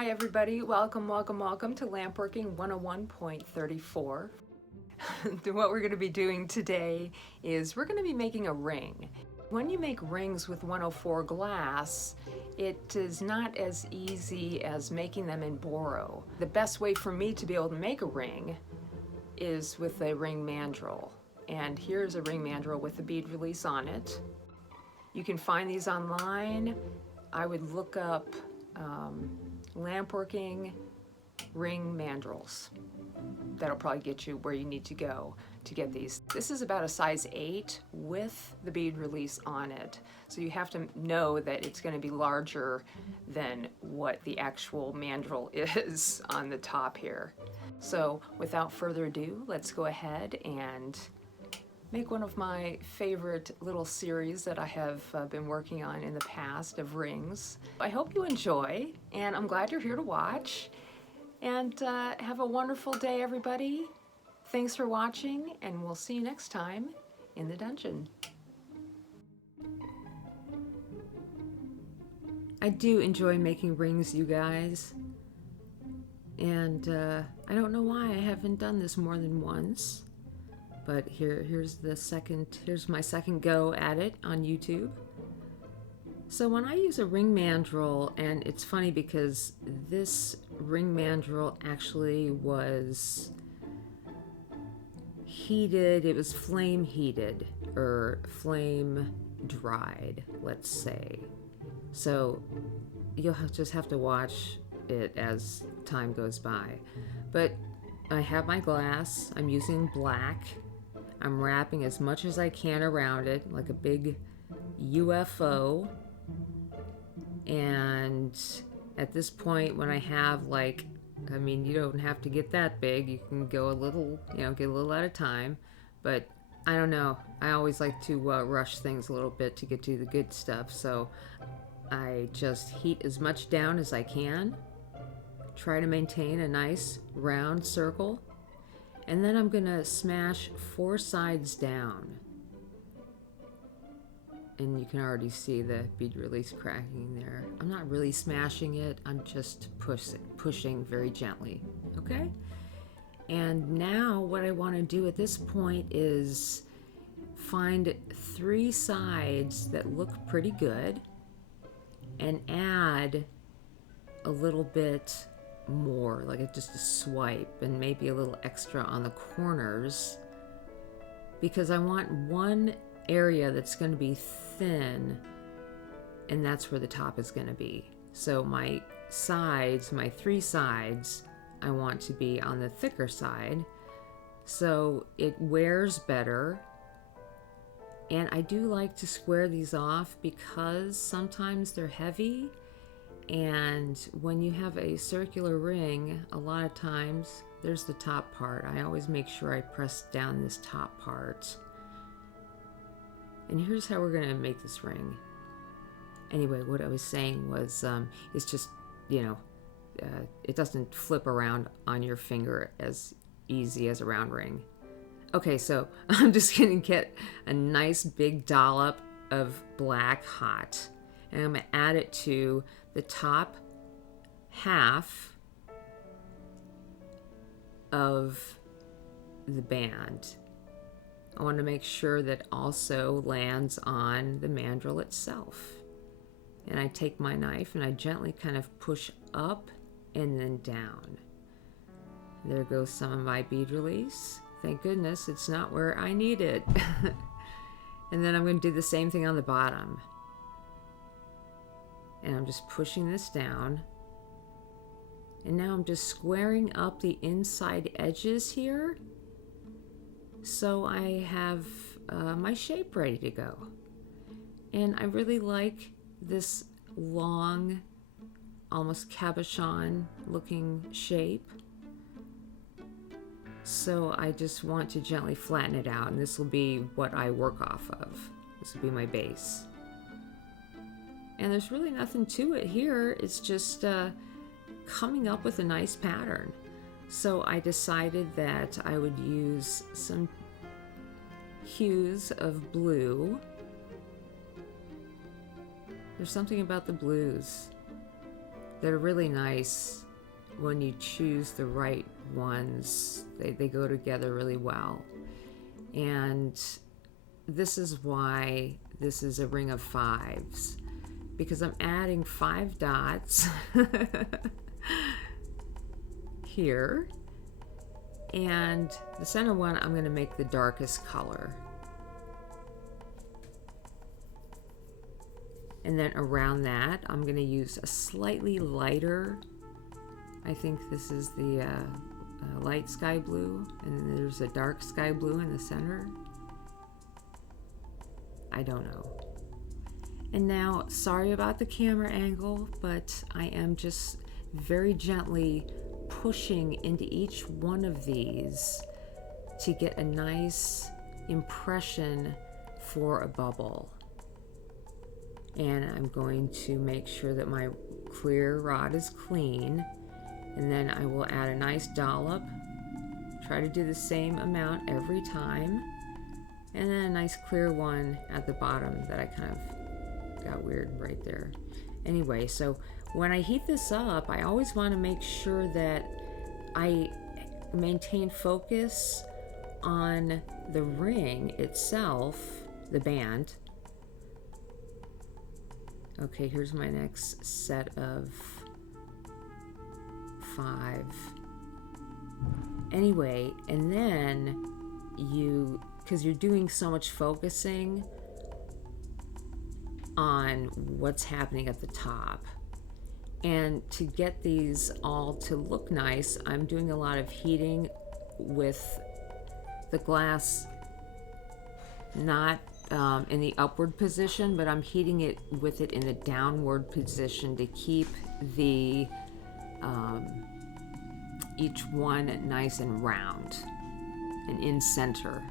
Hi everybody, welcome to Lampworking 101.34. What we're going to be doing today is we're going to be making a ring. When you make rings with 104 glass, it is not as easy as making them in boro. The best way for me to be able to make a ring is with a ring mandrel. And here's a ring mandrel with a bead release on it. You can find these online. I would look up Lampworking ring mandrels. That'll probably get you where you need to go to get these. This is about a size 8 with the bead release on it. So you have to know that it's going to be larger than what the actual mandrel is on the top here. So without further ado, let's go ahead and make one of my favorite little series that I have been working on in the past of rings. I hope you enjoy, and I'm glad you're here to watch. And have a wonderful day, everybody. Thanks for watching, and we'll see you next time in the dungeon. I do enjoy making rings, you guys. And I don't know why I haven't done this more than once. But here's my second go at it on YouTube. So when I use a ring mandrel, and it's funny because this ring mandrel actually was heated, it was flame heated, or flame dried, let's say. So you'll just have to watch it as time goes by. But I have my glass, I'm using black. I'm wrapping as much as I can around it, like a big UFO. And at this point, when I have you don't have to get that big. You can go a little, get a little at a time. But I don't know. I always like to rush things a little bit to get to the good stuff. So I just heat as much down as I can. Try to maintain a nice round circle. And then I'm going to smash 4 sides down. And you can already see the bead release cracking there. I'm not really smashing it, I'm just pushing very gently, okay? And now what I want to do at this point is find 3 sides that look pretty good and add a little bit more, like just a swipe, and maybe a little extra on the corners, because I want one area that's going to be thin, and that's where the top is going to be. So my sides, my 3 sides, I want to be on the thicker side so it wears better. And I do like to square these off because sometimes they're heavy. And when you have a circular ring, a lot of times there's the top part. I always make sure I press down this top part. And here's how we're going to make this ring. Anyway, what I was saying was, it's just, it doesn't flip around on your finger as easy as a round ring. Okay, so I'm just going to get a nice big dollop of black hot. And I'm going to add it to the top half of the band. I want to make sure that also lands on the mandrel itself. And I take my knife and I gently kind of push up and then down. There goes some of my bead release. Thank goodness it's not where I need it. And then I'm going to do the same thing on the bottom. And I'm just pushing this down. And now I'm just squaring up the inside edges here. So I have my shape ready to go. And I really like this long, almost cabochon looking shape. So I just want to gently flatten it out. And this will be what I work off of. This will be my base. And there's really nothing to it here. It's just coming up with a nice pattern. So I decided that I would use some hues of blue. There's something about the blues. They're really nice when you choose the right ones. They go together really well. And this is why this is a ring of fives, because I'm adding 5 dots here, and the center one I'm going to make the darkest color. And then around that I'm going to use a slightly lighter, I think this is the light sky blue, and then there's a dark sky blue in the center. I don't know. And now, sorry about the camera angle, but I am just very gently pushing into each one of these to get a nice impression for a bubble. And I'm going to make sure that my clear rod is clean, and then I will add a nice dollop. Try to do the same amount every time, and then a nice clear one at the bottom that I kind of got weird right there. Anyway, so when I heat this up, I always want to make sure that I maintain focus on the ring itself, the band. Okay, here's my next set of 5. Anyway, and then because you're doing so much focusing on what's happening at the top, and to get these all to look nice, I'm doing a lot of heating with the glass, not in the upward position, but I'm heating it with it in the downward position to keep the each one nice and round and in center.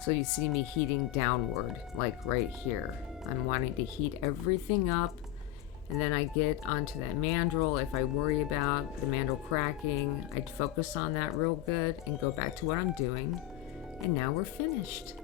So you see me heating downward, like right here. I'm wanting to heat everything up, and then I get onto that mandrel. If I worry about the mandrel cracking, I'd focus on that real good and go back to what I'm doing. And now we're finished.